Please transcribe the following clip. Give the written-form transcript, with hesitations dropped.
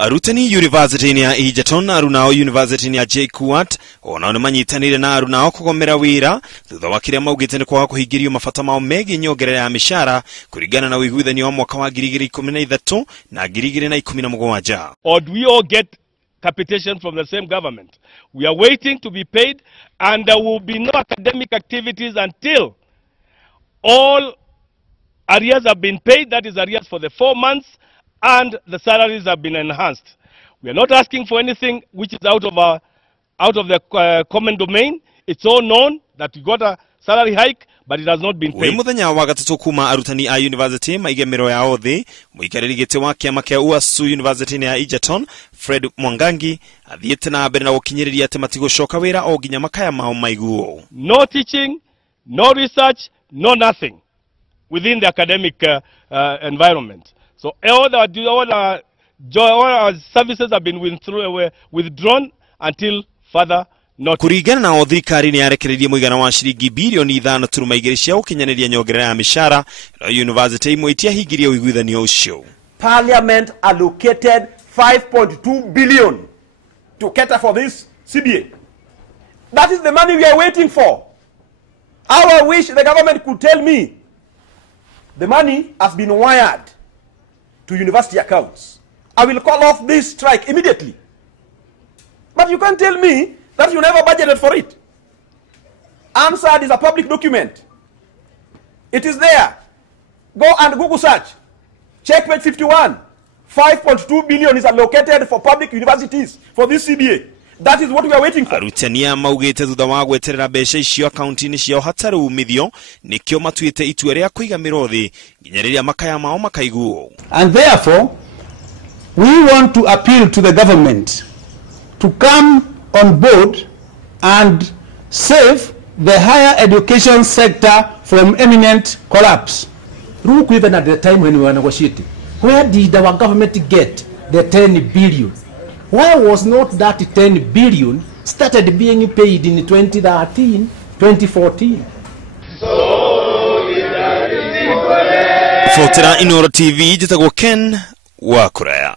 Arutani University ya Egerton, Arunao University ya JKUAT, ona manyitanire na Arunao kugomera wiira thutha wa kiria maugite ni kwa kuhingirio mafata mao megi nyongerera ya mishara kurigana na wiguithanio wa mwaka wa 2013 na 2017. Or do we all get capitation from the same government? We are waiting to be paid, and there will be no academic activities until all arrears have been paid, that is arrears for the 4 months, and the salaries have been enhanced. We are not asking for anything which is out of the common domain. It's all known that we got a salary hike, but it has not been paid. Muthenya wa gatatu kuma Arutani a University maige miro ya othi muikariri gite wa kiama kia acio University ya Egerton Fred Mwangangi athiete na mbere na gukinyiriria ati matigocoka wira o nginya makaya mao maiguo. No teaching, no research, no nothing within the academic environment. So all our services have been withdrawn until further notice. Kurigana na thirikari ni yarekererie muigana wa shilingi bilioni 5.2 cia gukinyaniria nyongerera ya mishara na university imwe itia hingirie wiguithanio ucio. Parliament allocated 5.2 billion to cater for this CBA. That is the money we are waiting for. I wish the government could tell me the money has been wired to university accounts. I will call off this strike immediately. But you can't tell me that you never budgeted for it. ANSAD is a public document. It is there. Go and Google search. Check page 51. 5.2 billion is allocated for public universities for this CBA. That is what we are waiting for. Arutania maugite thutha wa gweterera mbeca icio akaunti-ini ciao hatari umithio nikio matuite itua ria kuiga miro thi nginya riria makaya mao makaiguo. And therefore we want to appeal to the government to come on board and save the higher education sector from imminent collapse. Look, even at the time when we were negotiating, where did our government get the 10 billion? Why was not that 10 billion started being paid in 2013, 2014? Fotera Inooro TV jitagwo Ken wa Kuraya.